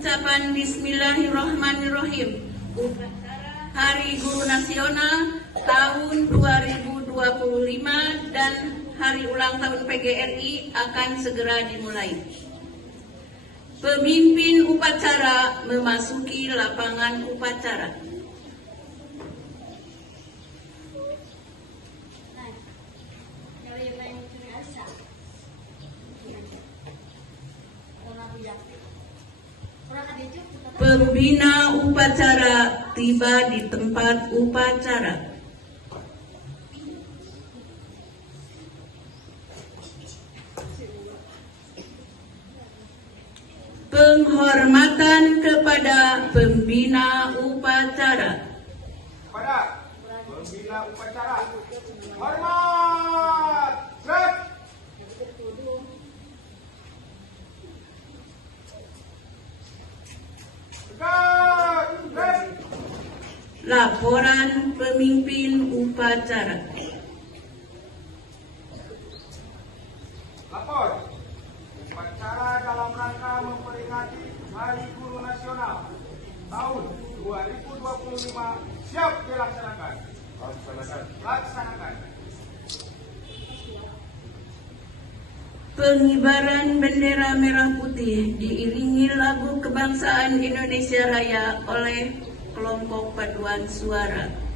ucapan Bismillahirrahmanirrahim. Upacara Hari Guru Nasional tahun 2025 dan Hari Ulang Tahun PGRI akan segera dimulai. Pemimpin upacara memasuki lapangan upacara. Pembina upacara tiba di tempat upacara. Penghormatan kepada pembina upacara. Kepada pembina upacara, hormat. Set. Laporan pemimpin upacara. Lapor. Upacara dalam rangka memperingati Hari Guru Nasional tahun 2025 siap dilaksanakan. Laksanakan. Pengibaran bendera merah putih diiringi lagu kebangsaan Indonesia Raya oleh kelompok paduan suara.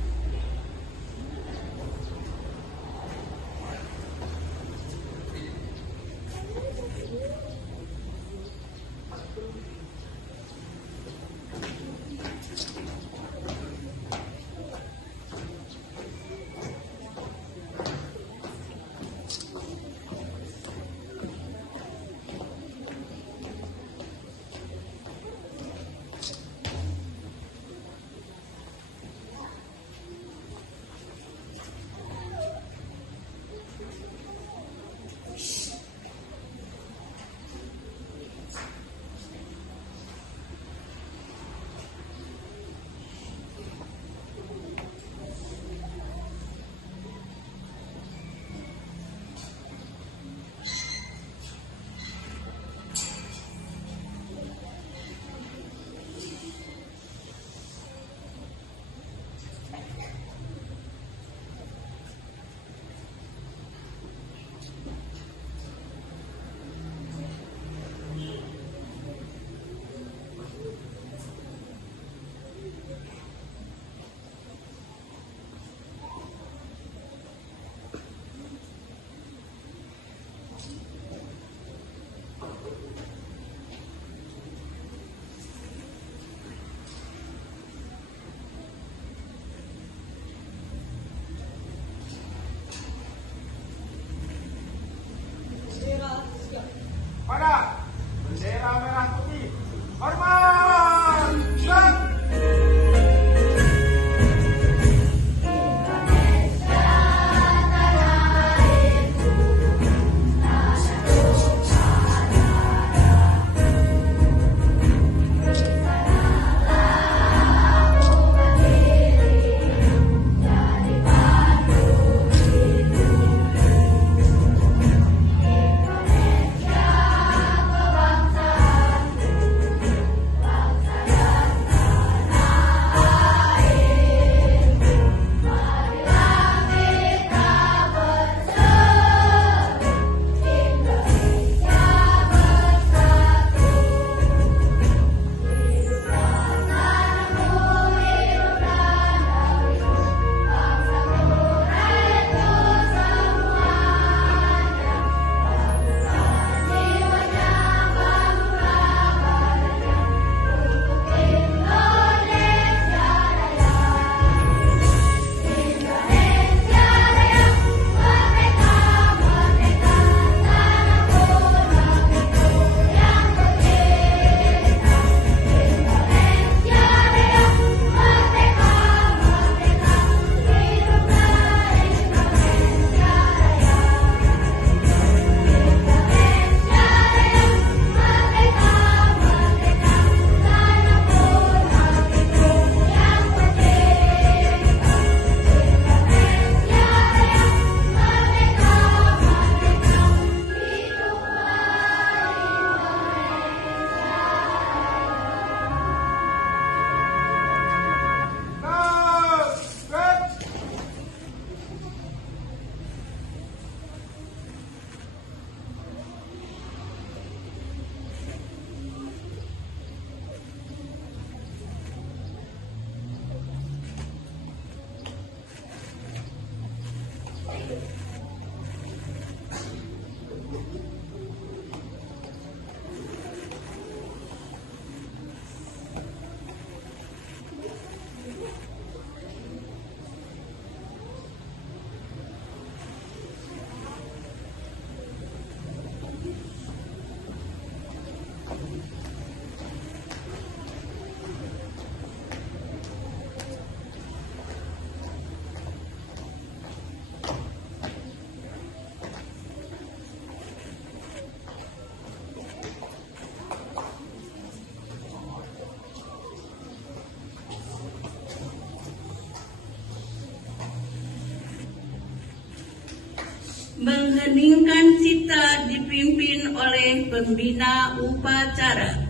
Mengheningkan cipta dipimpin oleh pembina upacara.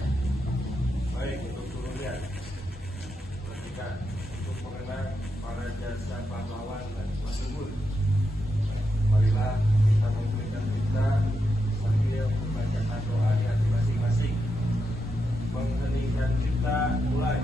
Baik, untuk turunnya, perhatikan untuk mengenang para jasa pahlawan dan leluhur. Marilah kita memberikan kita sambil membacakan doa di hati masing-masing. Mengheningkan cipta mulai.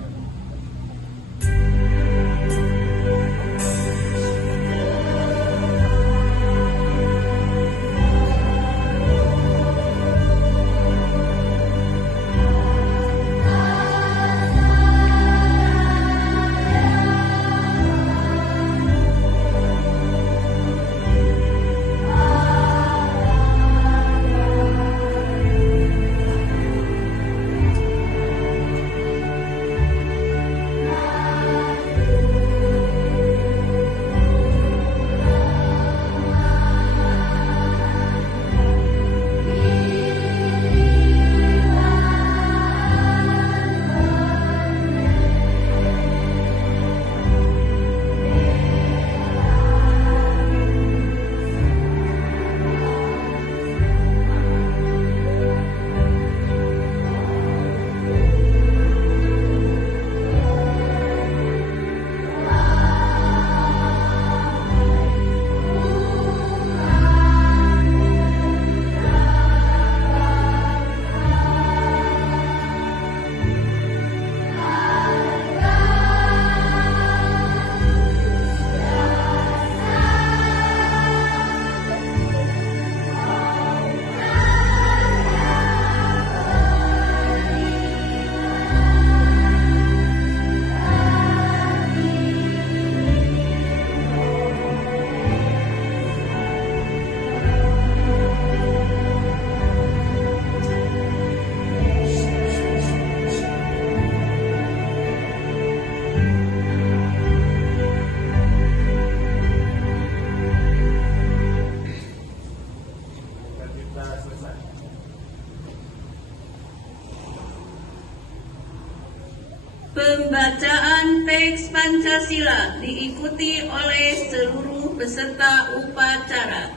Pembacaan teks Pancasila diikuti oleh seluruh peserta upacara.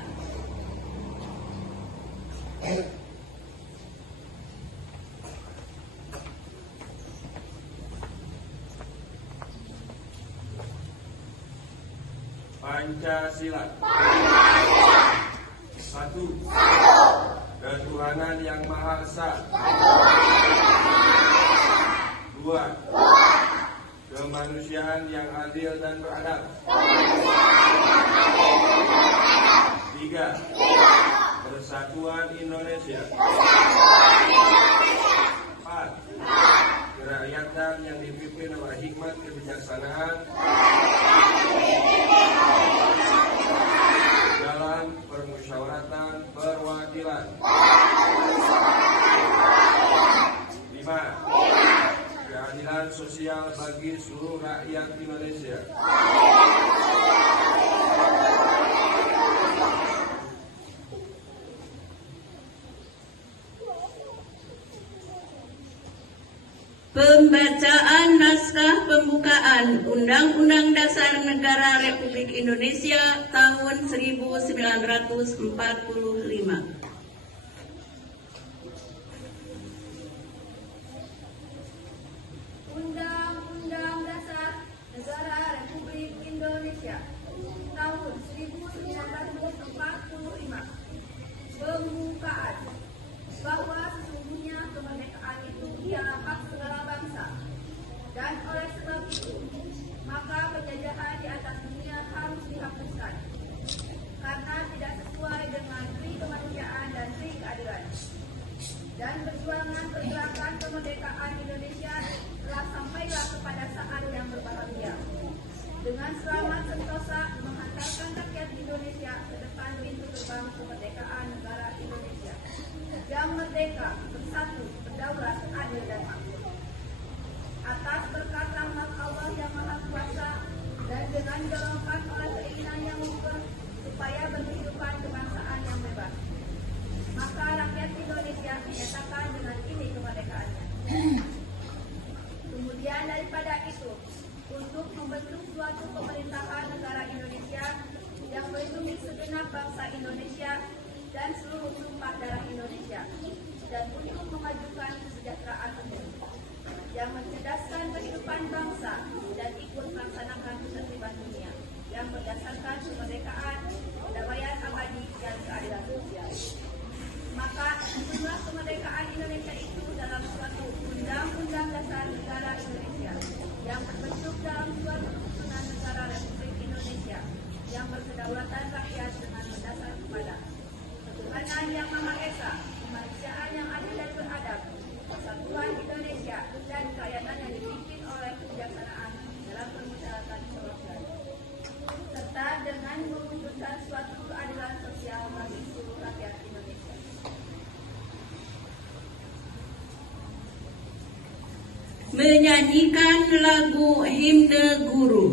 Pancasila. Satu. Ketuhanan yang Maha Esa. Dua. Kemanusiaan yang adil dan beradab. Tiga. Persatuan Indonesia. Empat. Kerakyatan yang dipimpin oleh hikmat kebijaksanaan dalam permusyawaratan perwakilan. 5. Keadilan sosial bagi seluruh rakyat Indonesia. Pembacaan naskah pembukaan Undang-Undang Dasar Negara Republik Indonesia tahun 1945. Undang-Undang Dasar Negara Republik Indonesia tahun 1945. Pembukaan. Bahwa sesungguhnya kemerdekaan itu ialah hak segala bangsa, dan oleh sebab itu maka penjajahan di atas dunia harus dihapuskan karena tidak sesuai dengan pri kemanusiaan dan pri keadilan. Dan perjuangan pergerakan kemerdekaan Indonesia telah sampailah kepada saat yang berbahagia, dengan selamat sentosa menghantarkan rakyat Indonesia ke depan pintu gerbang kemerdekaan negara Indonesia yang merdeka, bersatu, berdaulat, adil dan makmur. Atas berkat rahmat Allah yang Maha Kuasa dan dengan didorongkan oleh keinginan yang luhur supaya berkehidupan kebangsaan yang bebas, maka rakyat Indonesia menyatakan dengan ini kemerdekaannya. Kemudian daripada itu, untuk membentuk suatu pemerintahan negara Indonesia yang melindungi segenap bangsa Indonesia dan seluruh tumpah darah Indonesia, dan untuk memajukan kesejahteraan umum, yang mencerdaskan kehidupan bangsa dan ikut melaksanakan ketertiban dunia yang berdasarkan kemerdekaan, perdamaian abadi, dan keadilan sosial. Maka itulah kemerdekaan Indonesia itu dalam suatu Undang-Undang Dasar Negara Indonesia yang terbentuk dalam suatu susunan negara Republik Indonesia yang berkedaulatan rakyat dengan berdasar kepada ketuhanan yang Maha Esa, kemanusiaan yang adil dan beradab, persatuan Indonesia, dan kerakyatan yang dipimpin oleh kebijaksanaan dalam permusyawaratan kebangsaan, serta dengan mewujudkan suatu keadilan sosial bagi seluruh rakyat Indonesia. Menyanyikan lagu Himne Guru.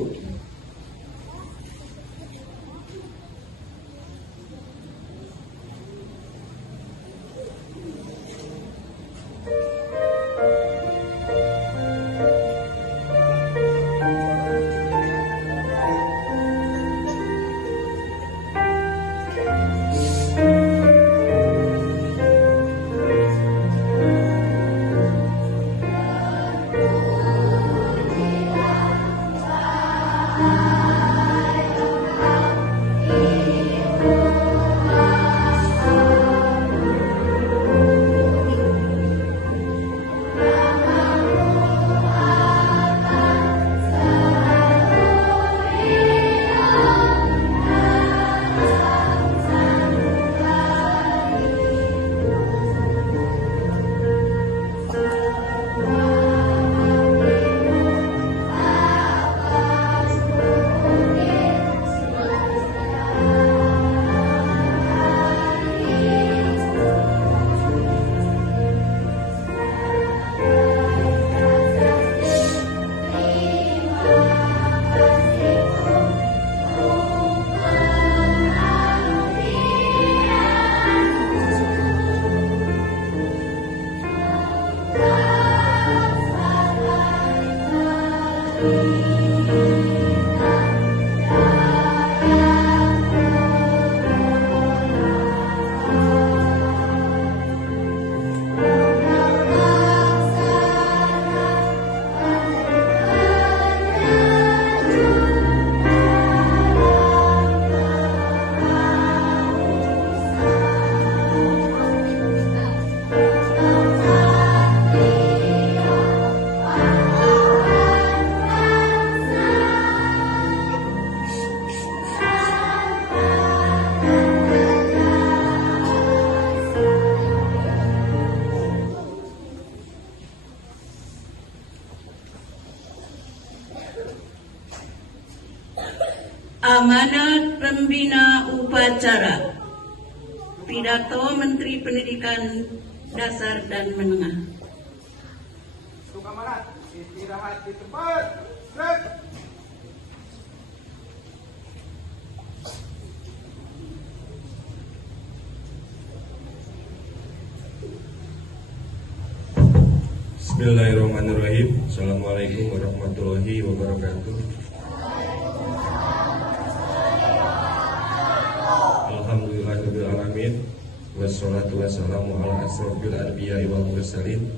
Amanat Pembina Upacara. Pidato Menteri Pendidikan Dasar dan Menengah. Untuk amanat, istirahat di tempat. Break. Bismillahirrahmanirrahim. Assalamualaikum warahmatullahi wabarakatuh. Alhamdulillahirrahmanirrahim. Wassalatu wassalamu ala asrofil anbiya'i wal mursalin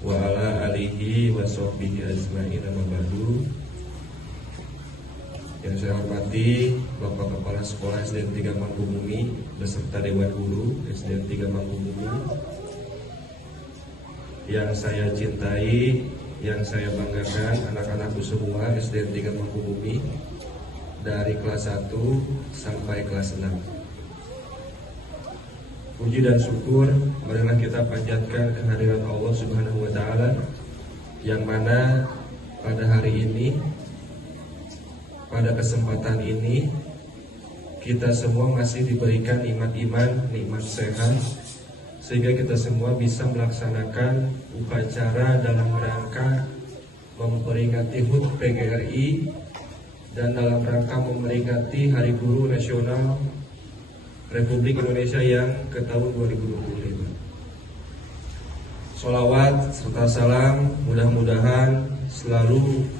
wa ala alihi wa sahbihi ajma'in, amma ba'du. Yang saya hormati Bapak Kepala Sekolah SDN 3 Mangkubumi beserta Dewan Guru SDN 3 Mangkubumi, yang saya cintai, yang saya banggakan, anak-anakku semua SDN 3 Mangkubumi dari kelas 1 sampai kelas 6. Puji dan syukur marilah kita panjatkan kehadiran Allah Subhanahu wa taala, yang mana pada hari ini, pada kesempatan ini, kita semua masih diberikan nikmat iman, nikmat sehat, sehingga kita semua bisa melaksanakan upacara dalam rangka memperingati HUT PGRI dan dalam rangka memperingati Hari Guru Nasional Republik Indonesia yang ke tahun 2025. Sholawat serta salam mudah-mudahan selalu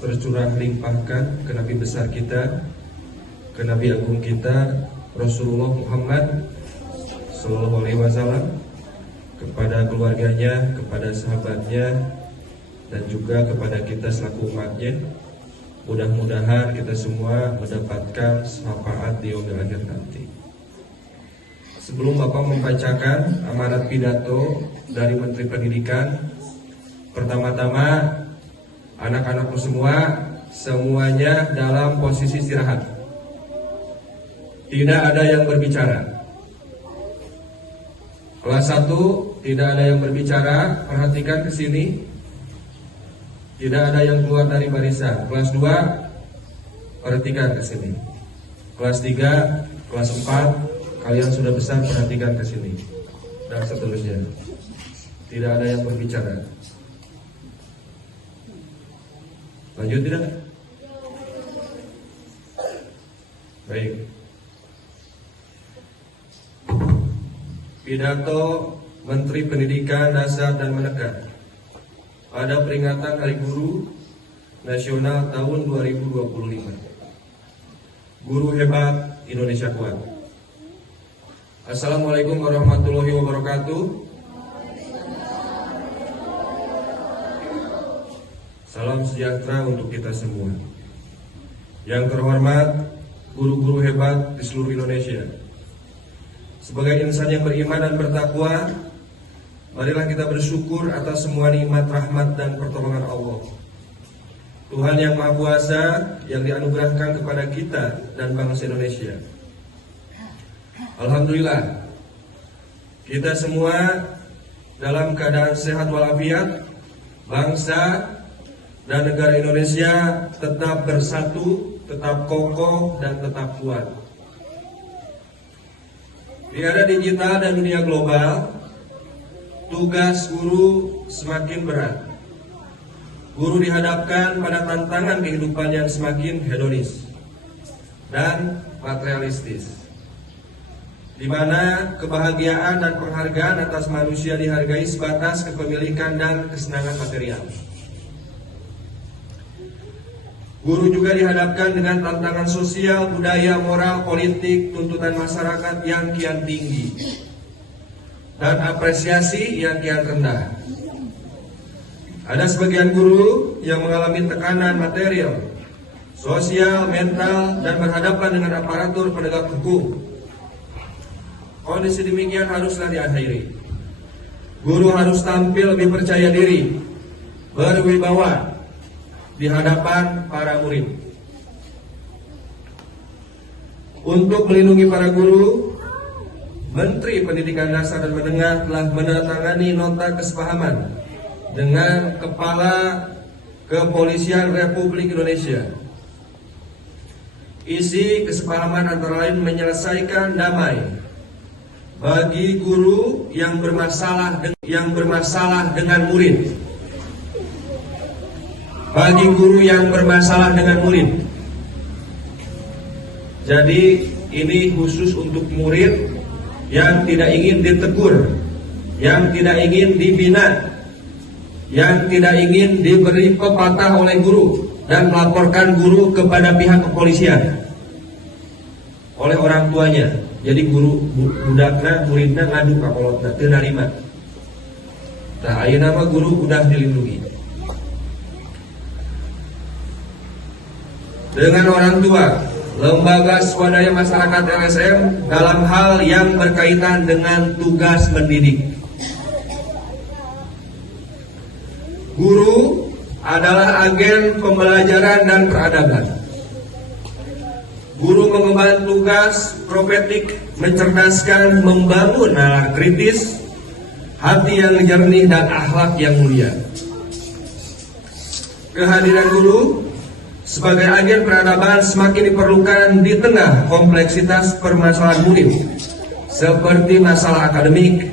tercurah limpahkan ke Nabi besar kita, ke Nabi agung kita Rasulullah Muhammad Shallallahu Alaihi Wasallam, kepada keluarganya, kepada sahabatnya, dan juga kepada kita selaku umatnya. Mudah-mudahan kita semua mendapatkan syafaat di yaumil akhir nanti. Sebelum Bapak membacakan amanat pidato dari Menteri Pendidikan, pertama-tama anak-anakku semuanya dalam posisi istirahat. Tidak ada yang berbicara. Kelas 1 tidak ada yang berbicara, perhatikan ke sini. Tidak ada yang keluar dari barisan. Kelas 2, perhatikan ke sini. Kelas 3, kelas 4, kalian sudah besar, perhatikan ke sini. Dan seterusnya. Tidak ada yang berbicara. Lanjut tidak? Baik. Pidato Menteri Pendidikan Dasar dan Menengah pada peringatan Hari Guru Nasional tahun 2025. Guru hebat, Indonesia kuat. Assalamualaikum warahmatullahi wabarakatuh. Salam sejahtera untuk kita semua. Yang terhormat, guru-guru hebat di seluruh Indonesia. Sebagai insan yang beriman dan bertakwa, marilah kita bersyukur atas semua nikmat, rahmat, dan pertolongan Allah. Tuhan yang Maha Kuasa yang dianugerahkan kepada kita dan bangsa Indonesia. Alhamdulillah, kita semua dalam keadaan sehat walafiat, bangsa dan negara Indonesia tetap bersatu, tetap kokoh, dan tetap kuat. Di era digital dan dunia global, tugas guru semakin berat. Guru dihadapkan pada tantangan kehidupan yang semakin hedonis dan materialistis, di mana kebahagiaan dan penghargaan atas manusia dihargai sebatas kepemilikan dan kesenangan material. Guru juga dihadapkan dengan tantangan sosial, budaya, moral, politik, tuntutan masyarakat yang kian tinggi, dan apresiasi yang kian rendah. Ada sebagian guru yang mengalami tekanan material, sosial, mental, dan berhadapan dengan aparatur penegak hukum. Kondisi demikian haruslah diakhiri. Guru harus tampil lebih percaya diri, berwibawa di hadapan para murid. Untuk melindungi para guru, Menteri Pendidikan Dasar dan Menengah telah menandatangani nota kesepahaman dengan Kepala Kepolisian Republik Indonesia. Isi kesepahaman antara lain menyelesaikan damai bagi guru yang bermasalah dengan murid. Bagi guru yang bermasalah dengan murid. Jadi ini khusus untuk murid yang tidak ingin ditegur, yang tidak ingin dibina, yang tidak ingin diberi pepatah oleh guru dan melaporkan guru kepada pihak kepolisian oleh orang tuanya. Jadi guru budakna muridna ngadu ka kolotna teu narima. Nah, ayeuna mah guru udah dilindungi. Dengan orang tua, lembaga swadaya masyarakat LSM dalam hal yang berkaitan dengan tugas mendidik. Guru adalah agen pembelajaran dan peradaban. Guru mengemban tugas profetik, mencerdaskan, membangun nalar kritis, hati yang jernih, dan akhlak yang mulia. Kehadiran guru sebagai agen peradaban semakin diperlukan di tengah kompleksitas permasalahan murid, seperti masalah akademik,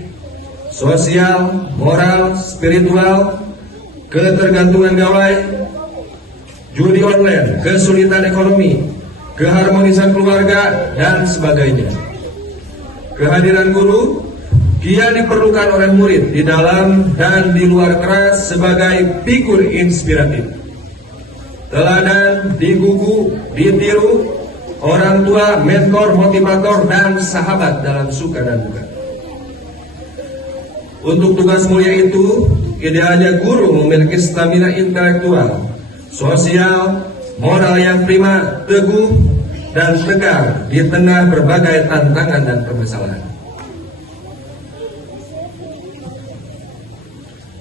sosial, moral, spiritual, ketergantungan gawai, judi online, kesulitan ekonomi, keharmonisan keluarga, dan sebagainya. Kehadiran guru kian diperlukan oleh murid di dalam dan di luar kelas sebagai figur inspiratif, teladan, digugu, ditiru, orang tua, mentor, motivator, dan sahabat dalam suka dan duka. Untuk tugas mulia itu, idealnya guru memiliki stamina intelektual, sosial, moral yang prima, teguh, dan tegar di tengah berbagai tantangan dan permasalahan.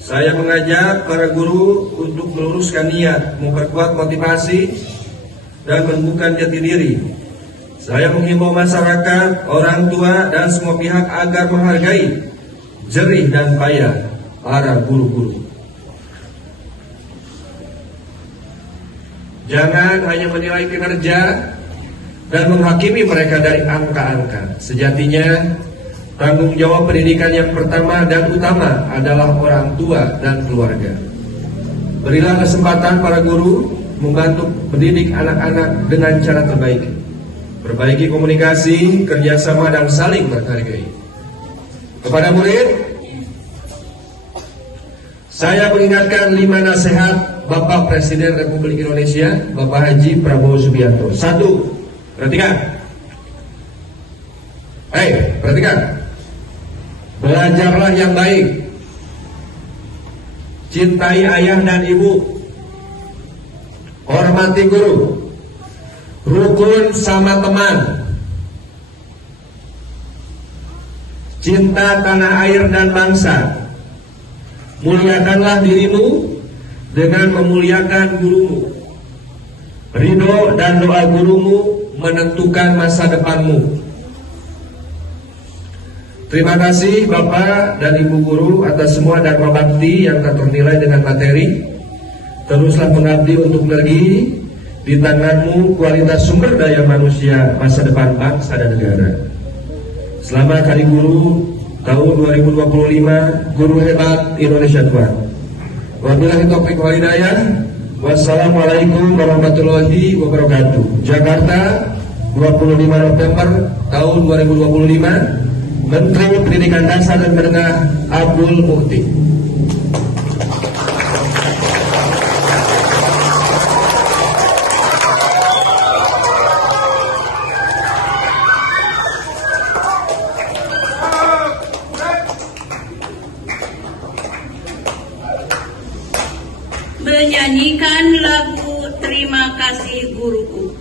Saya mengajak para guru untuk meluruskan niat, memperkuat motivasi, dan menumbuhkan jati diri. Saya menghimbau masyarakat, orang tua, dan semua pihak agar menghargai jerih dan payah para guru-guru. Jangan hanya menilai kinerja dan menghakimi mereka dari angka-angka. Sejatinya, tanggung jawab pendidikan yang pertama dan utama adalah orang tua dan keluarga. Berilah kesempatan para guru membantu mendidik anak-anak dengan cara terbaik. Perbaiki komunikasi, kerjasama, dan saling menghargai. Kepada murid, saya mengingatkan 5 nasihat Bapak Presiden Republik Indonesia, Bapak Haji Prabowo Subianto. 1. Perhatikan. Perhatikan. Belajarlah yang baik. Cintai ayah dan ibu. Hormati guru. Rukun sama teman. Cinta tanah air dan bangsa. Muliakanlah dirimu dengan memuliakan gurumu. Ridho dan doa gurumu menentukan masa depanmu. Terima kasih Bapak dan Ibu guru atas semua dharma bakti yang tak ternilai dengan materi. Teruslah mengabdi untuk negeri. Di tanganmu kualitas sumber daya manusia masa depan bangsa dan negara. Selamat Hari Guru tahun 2025, Guru Hebat Indonesia Tuhan. Wabillahi taufiq wal hidayah. Wassalamualaikum warahmatullahi wabarakatuh. Jakarta, 25 November tahun 2025. Menteri Pendidikan Dasar dan Menengah Abdul Muhti. Menyanyikan lagu Terima Kasih Guruku.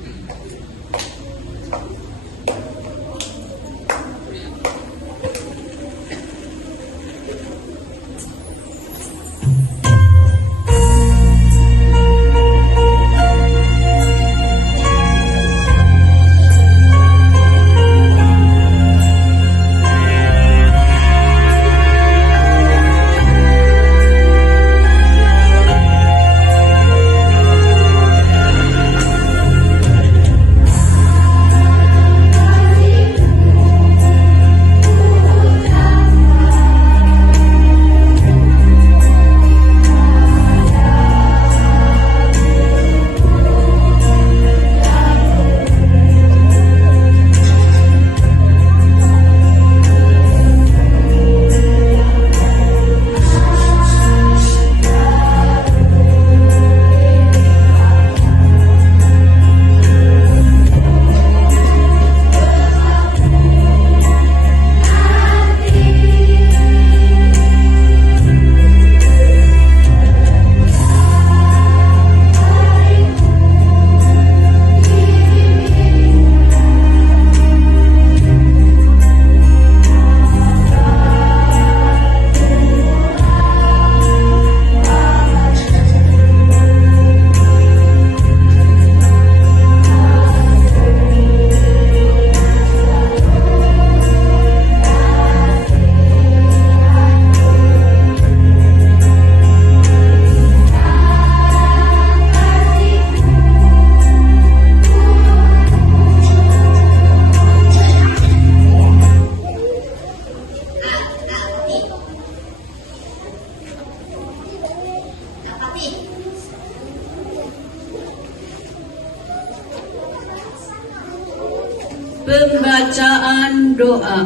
Pembacaan doa.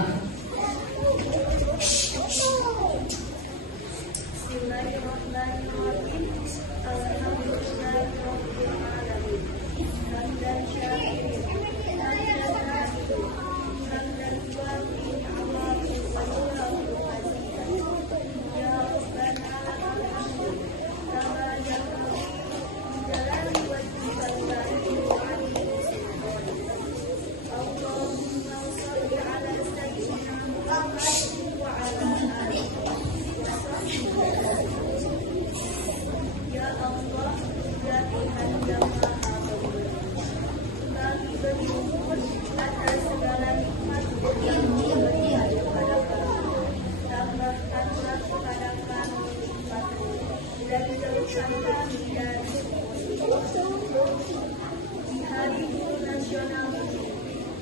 menyatukan kami dari di Hari Guru Nasional ini.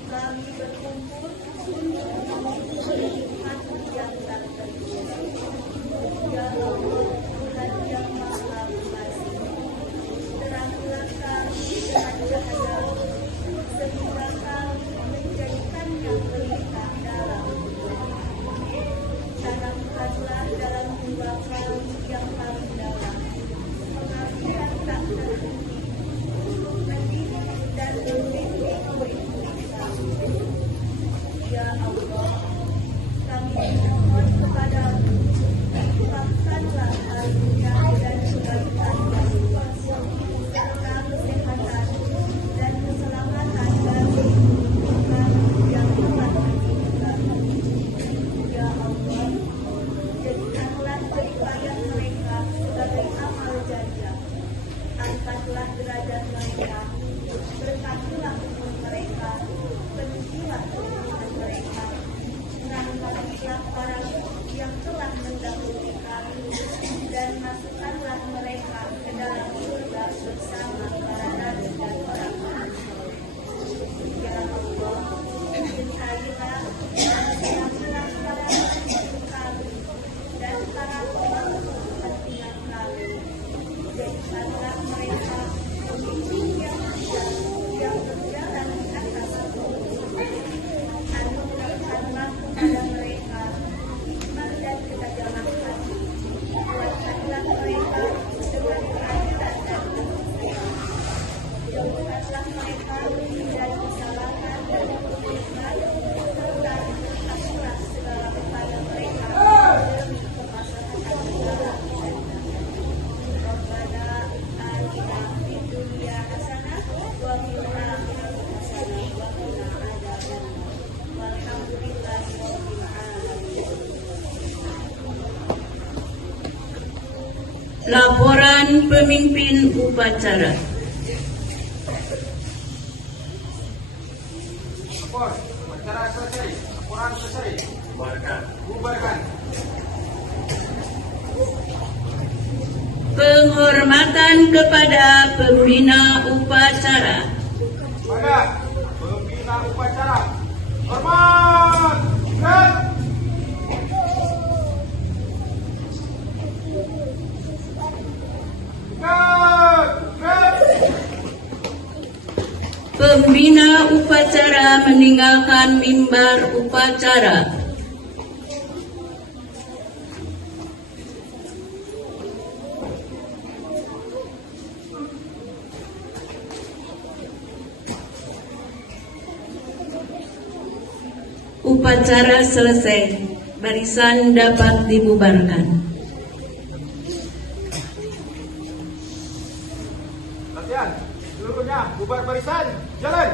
Kami berkumpul untuk melihat yang tak terhitung. Ya Allah, Tuhan yang Maha Pengasih, teranglah kami dengan cahaya sehingga kami menjadikannya pelita dalam hidup. Tanamkanlah dalam jiwa kami yang paling dalam pengabdian tak terhenti, mendidik dan membimbing murid-murid kami. Ya Allah, kami memohon kepadamu, limpahkanlah karunia dan kebaikan kami, serta kesehatan dan keselamatan bagi kami yang telah mendidik kami. Ya Allah, jadikanlah jeripayah mereka sebagai amal jariah. Angkatlah derajat mereka, berkatilah umur mereka, penuhilah kebutuhan mereka. Rahmatilah para yang telah mendahului kami, dan masukkanlah mereka ke dalam surga bersama para nabi dan orang-orang. Ya Allah, berkailah dan senangilah para nabi kami dan para pembantu kepentingan kami. Jadikanlah mereka pemimpin yang bijak, yang berjalan di atas bumi. Anugerahkanlah kepada mereka hikmah dan ketajaman hati. Kuatkanlah mereka dengan keadilan dan keseimbangan. Jauhkanlah mereka dari kesalahan dan kebaikan, serta ampunilah segala kepada mereka demi kemaslahatan segala keadaan. Rabbana atina fid dunya hasanah wa fil akhirati hasanah wa qina adzabannar. Walhamdulillahi rabbil alamin. Laporan pemimpin upacara. Lapor, acara selesai. Laporan selesai. Bubarkan. Penghormatan kepada pembina upacara. Pada pembina upacara. Hormat. Gerak. Gerak. Pembina upacara meninggalkan mimbar upacara. Upacara selesai. Barisan dapat dibubarkan. Latihan. Seluruhnya bubar barisan. Jalan.